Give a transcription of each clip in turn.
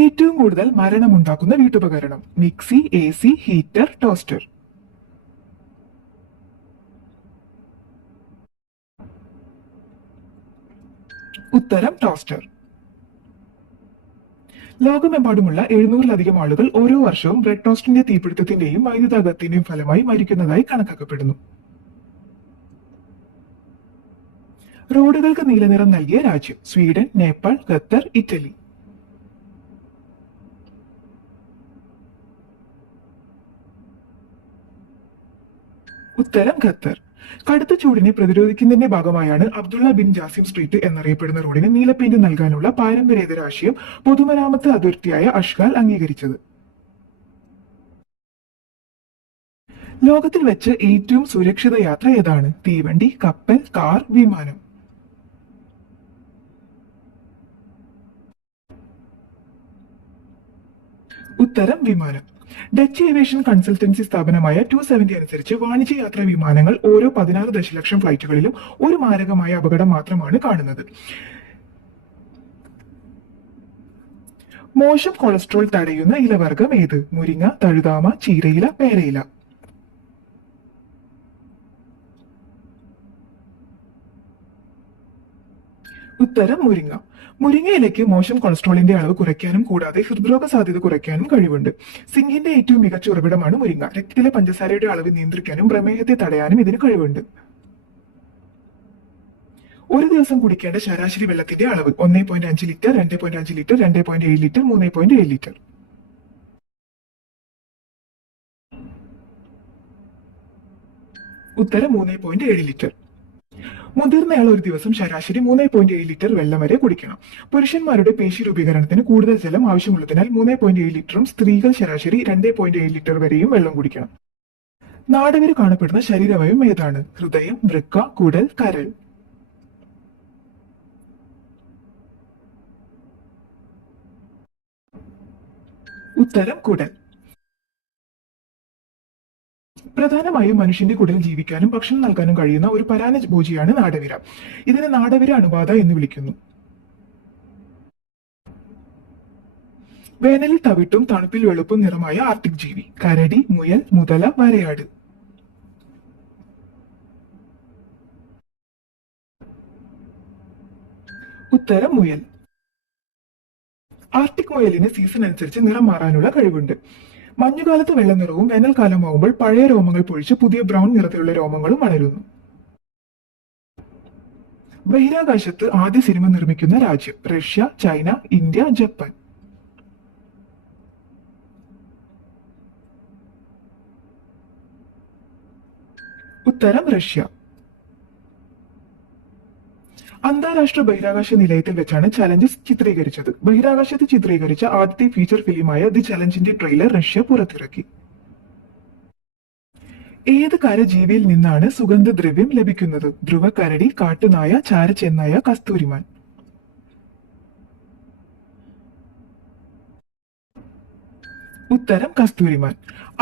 ഏറ്റവും കൂടുതൽ മരണമുണ്ടാക്കുന്ന വീട്ടുപകരണം? Mixie, AC, heater, toaster. ഉത്തരം ടോസ്റ്റർ. ലോകമെമ്പാടുമുള്ള 700-ലധികം ആളുകൾ ഓരോ വർഷവും ബ്രെഡ് ടോസ്റ്റിന്റെ തീപിടുത്തത്തിന്റെയും വൈദ്യുതാഘാതത്തിന്റെയും ഫലമായി മരിക്കുന്നതായി കണക്കാക്കപ്പെടുന്നു. റോഡുകൾക്ക് നീലനിറം നൽകിയ രാജ്യം? Sweden, Nepal, Qatar, Italy. ഉത്തരം ഖത്തർ. കടുത്ത ചൂടിനെ പ്രതിരോധിക്കുന്നതിന്റെ ഭാഗമായാണ് അബ്ദുള്ള ബിൻ ജാസിം സ്ട്രീറ്റ് എന്നറിയപ്പെടുന്ന റോഡിന് നീലപ്പെയിന്റ് നൽകാനുള്ള പാരമ്പര്യേതര ആശയം പൊതുമരാമത്ത് അതോറിറ്റിയായ അഷ്കാൽ അംഗീകരിച്ചത്. ലോകത്തിൽ വെച്ച് ഏറ്റവും സുരക്ഷിത യാത്ര ഏതാണ്? തീവണ്ടി, കപ്പൽ, കാർ, വിമാനം. ഉത്തരം വിമാനം. ഡച്ച് ഏവിയേഷൻ കൺസൾട്ടൻസി സ്ഥാപനമായ 270 അനുസരിച്ച് വാണിജ്യ യാത്രാ വിമാനങ്ങൾ ഓരോ 16 ദശലക്ഷം ഫ്ലൈറ്റുകളിലും ഒരു മാരകമായ അപകടം മാത്രമാണ് കാണുന്നത്. മോശം കൊളസ്ട്രോൾ തടയുന്ന ഇലവർഗം ഏത്? മുരിങ്ങ, തഴുതാമ, ചീരയില, പേരയില. ഉത്തരം മുരിങ്ങ. മുരിങ്ങയിലേക്ക് മോശം കൊളസ്ട്രോളിന്റെ അളവ് കുറയ്ക്കാനും കൂടാതെ ഹൃദ്രോഗ സാധ്യത കുറയ്ക്കാനും കഴിവുണ്ട്. സിങ്കിന്റെ ഏറ്റവും മികച്ച ഉറവിടമാണ് മുരിങ്ങ. രക്തത്തിലെ പഞ്ചസാരയുടെ അളവ് നിയന്ത്രിക്കാനും പ്രമേഹത്തെ തടയാനും ഇതിന് കഴിവുണ്ട്. ഒരു ദിവസം കുടിക്കേണ്ട ശരാശരി വെള്ളത്തിന്റെ അളവ്? 1.5 ലിറ്റർ, 2.5 ലിറ്റർ, 2.7 ലിറ്റർ, 3.7 ലിറ്റർ. ഉത്തരം 3.7 ലിറ്റർ. മുതിർന്നയാൾ ഒരു ദിവസം ശരാശരി 3.7 ലിറ്റർ വെള്ളം വരെ കുടിക്കണം. പുരുഷന്മാരുടെ പേശി രൂപീകരണത്തിന് കൂടുതൽ ജലം ആവശ്യമുള്ളതിനാൽ 3.7 ലിറ്ററും സ്ത്രീകൾ ശരാശരി 2.7 ലിറ്റർ വരെയും വെള്ളം കുടിക്കണം. നാടകര് കാണപ്പെടുന്ന ശരീരവയം ഏതാണ്? ഹൃദയം, വൃക്ക, കുടൽ, കരൾ. ഉത്തരം കുടൽ. പ്രധാനമായും മനുഷ്യന്റെ കുടൽ ജീവിക്കാനും ഭക്ഷണം നൽകാനും കഴിയുന്ന ഒരു പരാന്നഭോജിയാണ് നാടവിര. ഇതിനെ നാടവിര അണുബാധ എന്ന് വിളിക്കുന്നു. വേനലിൽ തവിട്ടും തണുപ്പിൽ വെളുപ്പും നിറമായ ആർട്ടിക് ജീവി? കരടി, മുയൽ, മുതല, വരയാട്. ഉത്തരം മുയൽ. ആർട്ടിക് മുയലിന് സീസൺ അനുസരിച്ച് നിറം മാറാനുള്ള കഴിവുണ്ട്. മഞ്ഞുകാലത്ത് വെള്ള നിറവും വേനൽക്കാലമാകുമ്പോൾ പഴയ രോമങ്ങൾ പൊഴിച്ച് പുതിയ ബ്രൗൺ നിറത്തിലുള്ള രോമങ്ങളും വളരുന്നു. ബഹിരാകാശത്ത് ആദ്യ സിനിമ നിർമ്മിക്കുന്ന രാജ്യം? Russia, China, India, Japan. ഉത്തരം റഷ്യ. അന്താരാഷ്ട്ര ബഹിരാകാശ നിലയത്തിൽ വെച്ചാണ് ചലഞ്ച് ചിത്രീകരിച്ചത്. ബഹിരാകാശത്ത് ചിത്രീകരിച്ച ആദ്യത്തെ ഫീച്ചർ ഫിലിമായ ദി ചലഞ്ചിന്റെ ട്രെയിലർ റഷ്യ പുറത്തിറക്കി. ഏത് കരജീവിയിൽ നിന്നാണ് സുഗന്ധദ്രവ്യം ലഭിക്കുന്നത്? ധ്രുവക്കരടി, കാട്ടുനായ, ചാരച്ചെന്നായ, കസ്തൂരിമാൻ. ഉത്തരം കസ്തൂരിമാൻ.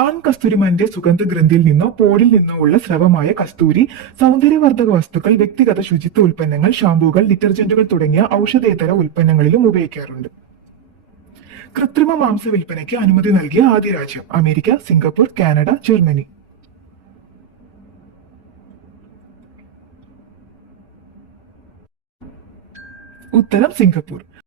ആൺ കസ്തൂരിമാന്റെ സുഗന്ധഗ്രന്ഥിയിൽ നിന്നോ പോഡിൽ നിന്നോ ഉള്ള സ്രവമായ കസ്തൂരി സൗന്ദര്യവർദ്ധക വസ്തുക്കൾ, വ്യക്തിഗത ശുചിത്വ ഉൽപ്പന്നങ്ങൾ, ഷാമ്പൂകൾ, ഡിറ്റർജന്റുകൾ തുടങ്ങിയ ഔഷധേതര ഉൽപ്പന്നങ്ങളിലും ഉപയോഗിക്കാറുണ്ട്. കൃത്രിമ മാംസ വിൽപ്പനയ്ക്ക് അനുമതി നൽകിയ ആദ്യ രാജ്യം? America, Singapore, Canada, Germany. ഉത്തരം സിംഗപ്പൂർ.